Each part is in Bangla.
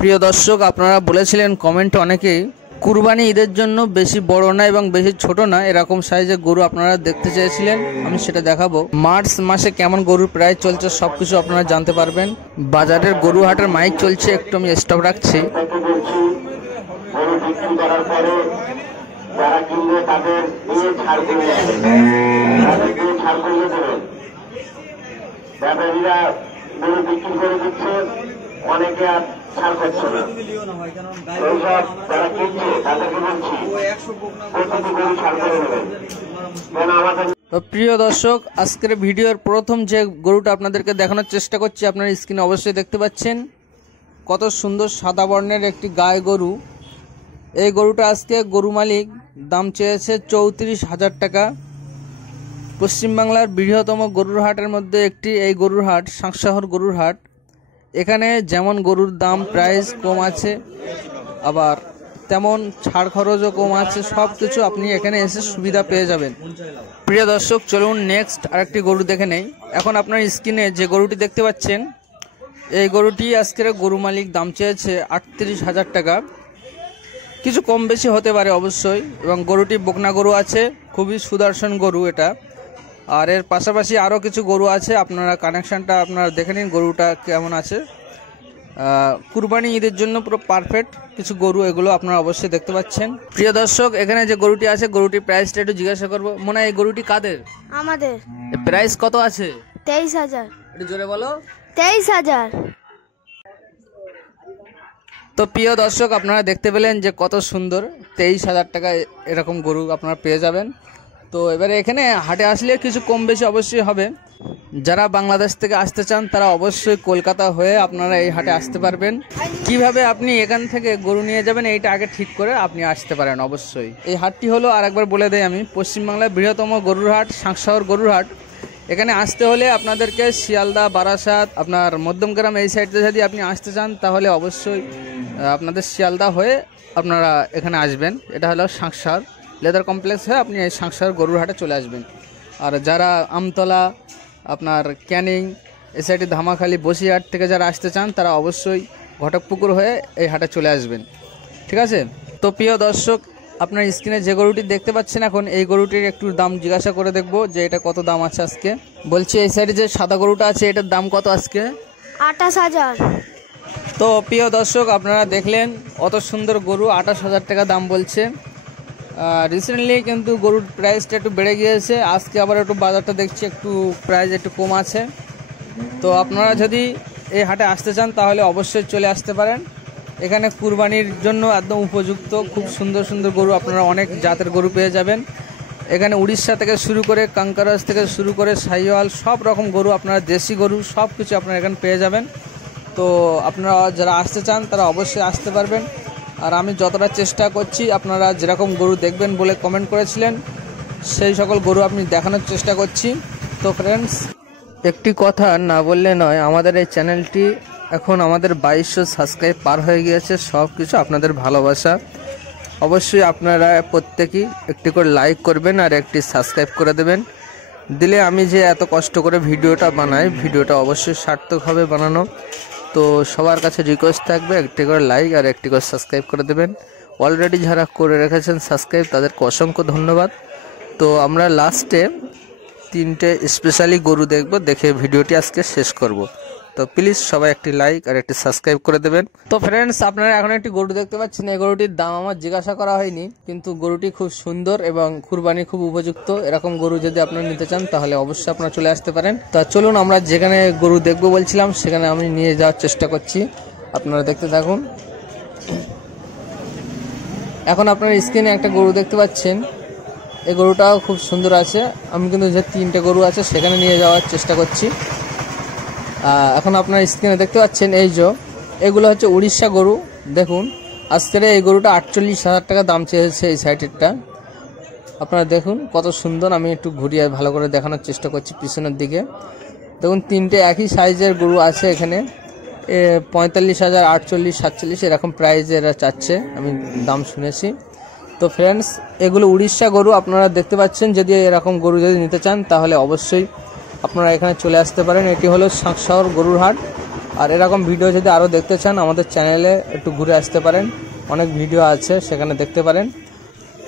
প্রিয় দর্শক, আপনারা বলেছিলেন কমেন্টে অনেকেই কুরবানি ঈদের জন্য বেশি বড় না এবং বেশি ছোট না এরকম সাইজের গরু আপনারা দেখতে চেয়েছিলেন। আমি সেটা দেখাবো। মার্চ মাসে কেমন গরুর প্রাইস চলছে সবকিছু আপনারা জানতে পারবেন। বাজারের গরু হাটের মাইক চলছে, একটু আমি স্টপ রাখছি। অনেকে আর ছাড় করছে না, এইসব যারা কিনছে তাদেরকে বলছি প্রতিটি গরু ছাড় করে নেবেন। তো প্রিয় দর্শক, আজকের ভিডিওর প্রথম যে গরুটা আপনাদেরকে দেখানোর চেষ্টা করছি, আপনারা স্ক্রিনে অবশ্যই দেখতে পাচ্ছেন কত সুন্দর সাদা বর্ণের একটি গায়ে গরু। এই গরুটা আজকে গরু মালিক দাম চেয়েছে 34,000 টাকা। পশ্চিমবাংলার বৃহত্তম গরুর হাটের মধ্যে একটি এই গরুর হাট সাংশহর গরুর হাট। এখানে যেমন গরুর দাম প্রাইস কম আছে, আবার তেমন ছাড় খরচও কম আছে। সব কিছু আপনি এখানে এসে সুবিধা পেয়ে যাবেন। প্রিয় দর্শক, চলুন নেক্সট আরেকটি গরু দেখে নেই। এখন আপনার স্ক্রিনে যে গরুটি দেখতে পাচ্ছেন, এই গরুটি আজকের গরু মালিক দাম চেয়েছে 38,000 টাকা। কিছু কম বেশি হতে পারে অবশ্যই। এবং গরুটি বকনা গরু আছে, খুবই সুদর্শন গরু এটা। আর এর পাশাপাশি আরও কিছু গরু আছে, আপনারা কানেকশানটা আপনারা দেখে নিন গরুটা কেমন আছে। কুরবানি ঈদের জন্য পুরো পারফেক্ট কিছু গরু, এগুলো আপনারা অবশ্যই দেখতে পাচ্ছেন। প্রিয় দর্শক, এখানে যে গরুটি আছে গরুটির প্রাইসটা একটু জিজ্ঞাসা করবো। মনে হয় এই গরুটি কাদের? আমাদের। প্রাইস কত আছে? 23,000। একটু জোরে বলো। 23,000। তো প্রিয় দর্শক, আপনারা দেখতে পেলেন যে কত সুন্দর 23,000 টাকা এরকম গরু আপনারা পেয়ে যাবেন। তো এবারে এখানে হাটে আসলে কিছু কম বেশি অবশ্যই হবে। যারা বাংলাদেশ থেকে আসতে চান তারা অবশ্যই কলকাতা হয়ে আপনারা এই হাটে আসতে পারবেন। কিভাবে আপনি এখান থেকে গরু নিয়ে যাবেন এইটা আগে ঠিক করে আপনি আসতে পারেন অবশ্যই। এই হাটটি হলো, আরেকবার বলে দেই আমি, পশ্চিমবাংলার বৃহত্তম গরুর হাট সাংশহর গরুর হাট। এখানে আসতে হলে আপনাদেরকে শিয়ালদা, বারাসাত, আপনার মধ্যমগ্রাম এই সাইডে যদি আপনি আসতে চান তাহলে অবশ্যই আপনাদের শিয়ালদা হয়ে আপনারা এখানে আসবেন। এটা হলো সাংশহর লেদার কমপ্লেক্স হয়ে আপনি এই সাংশহর গরুর হাটে চলে আসবেন। আর যারা আমতলা, আপনার ক্যানিং এই সাইডে ধামাখালি, বসিরহাট থেকে যারা আসতে চান তারা অবশ্যই ঘটকপুকুর হয়ে এই হাটে চলে আসবেন। ঠিক আছে? তো প্রিয় দর্শক, আপনার স্ক্রিনে যে গরুটি দেখতে পাচ্ছেন এখন, এই গরুটির একটু দাম জিজ্ঞাসা করে দেখবো যে এটা কত দাম আছে আজকে। বলছি এই সাইডে যে সাদা গরুটা আছে এটার দাম কত আজকে? 28,000। তো প্রিয় দর্শক, আপনারা দেখলেন অত সুন্দর গরু 28,000 টাকা দাম বলছে। রিসেন্টলি কিন্তু গরুর প্রাইসটা একটু বেড়ে গিয়েছে। আজকে আবার একটু বাজারটা দেখছি একটু প্রাইস একটু কম আছে। তো আপনারা যদি এই হাটে আসতে চান তাহলে অবশ্যই চলে আসতে পারেন। এখানে কুরবানির জন্য একদম উপযুক্ত খুব সুন্দর সুন্দর গরু, আপনারা অনেক জাতের গরু পেয়ে যাবেন। এখানে উড়িষ্যা থেকে শুরু করে কাঙ্কারাজ থেকে শুরু করে সাহিওয়াল সব রকম গরু, আপনারা দেশি গরু সব কিছু আপনারা এখানে পেয়ে যাবেন। তো আপনারা যারা আসতে চান তারা অবশ্যই আসতে পারবেন। আর আমি যতটা চেষ্টা করছি, আপনারা যেরকম গরু দেখবেন বলে কমেন্ট করেছিলেন সেই সকল গরু আপনি দেখানোর চেষ্টা করছি। তো ফ্রেন্ডস, একটি কথা না বললে নয়, আমাদের এই চ্যানেলটি এখন আমাদের 2200 সাবস্ক্রাইব পার হয়ে গিয়েছে। সব কিছু আপনাদের ভালোবাসা। অবশ্যই আপনারা প্রত্যেকেই একটি করে লাইক করবেন আর একটি সাবস্ক্রাইব করে দেবেন। দিলে আমি যে এত কষ্ট করে ভিডিওটা বানাই, ভিডিওটা অবশ্যই সার্থক হবে বানানো। তো সবার কাছে রিকোয়েস্ট থাকবে একটি করে লাইক আর একটি করে সাবস্ক্রাইব করে দেবেন। অলরেডি যারা করে রেখেছেন সাবস্ক্রাইব তাদেরকে অসংখ্য ধন্যবাদ। তো আমরা লাস্টে 3টে স্পেশালি গরু দেখব, দেখে ভিডিওটি আজকে শেষ করব। তো প্লিজ সবাই একটি লাইক আর একটি সাবস্ক্রাইব করে দেবেন। তো ফ্রেন্ডস, আপনারা এখন একটি গরু দেখতে পাচ্ছেন। এই গরুটির দাম আমার জিজ্ঞাসা করা হয়নি, কিন্তু গরুটি খুব সুন্দর এবং কুরবানি খুব উপযুক্ত। এরকম গরু যদি আপনারা নিতে চান তাহলে অবশ্যই আপনারা চলে আসতে পারেন। তা চলুন আমরা যেখানে গরু দেখব বলছিলাম সেখানে আমি নিয়ে যাওয়ার চেষ্টা করছি, আপনারা দেখতে থাকুন। এখন আপনার স্ক্রিনে একটা গরু দেখতে পাচ্ছেন, এই গরুটাও খুব সুন্দর আছে। আমি কিন্তু যে 3টে গরু আছে সেখানে নিয়ে যাওয়ার চেষ্টা করছি। এখন আপনার স্ক্রিনে দেখতে পাচ্ছেন এই যে এগুলো হচ্ছে উড়িষ্যা গরু। দেখুন আজকের এই গরুটা 48,000 টাকা দাম চেয়েছে এই সাইডেরটা। আপনারা দেখুন কত সুন্দর। আমি একটু ঘুরিয়ে ভালো করে দেখানোর চেষ্টা করছি পিছনের দিকে। দেখুন 3টে একই সাইজের গরু আছে এখানে। 45,000, 48, 47 এরকম প্রাইজে এরা চাচ্ছে, আমি দাম শুনেছি। তো ফ্রেন্ডস, এগুলো উড়িষ্যা গরু আপনারা দেখতে পাচ্ছেন। যদি এরকম গরু যদি নিতে চান তাহলে অবশ্যই আপনারা এখানে চলে আসতে পারেন। এটি হলো সাংশহর গরুর হাট। আর এরকম ভিডিও যদি আরও দেখতে চান আমাদের চ্যানেলে একটু ঘুরে আসতে পারেন, অনেক ভিডিও আছে সেখানে দেখতে পারেন।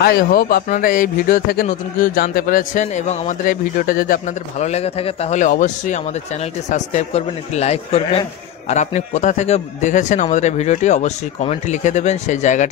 আই হোপ আপনারা এই ভিডিও থেকে নতুন কিছু জানতে পেরেছেন, এবং আমাদের এই ভিডিওটা যদি আপনাদের ভালো লেগে থাকে তাহলে অবশ্যই আমাদের চ্যানেলটি সাবস্ক্রাইব করবেন, একটি লাইক করবেন। আর আপনি কোথা থেকে দেখেছেন আমাদের এই ভিডিওটি অবশ্যই কমেন্টে লিখে দেবেন, সেই জায়গাটি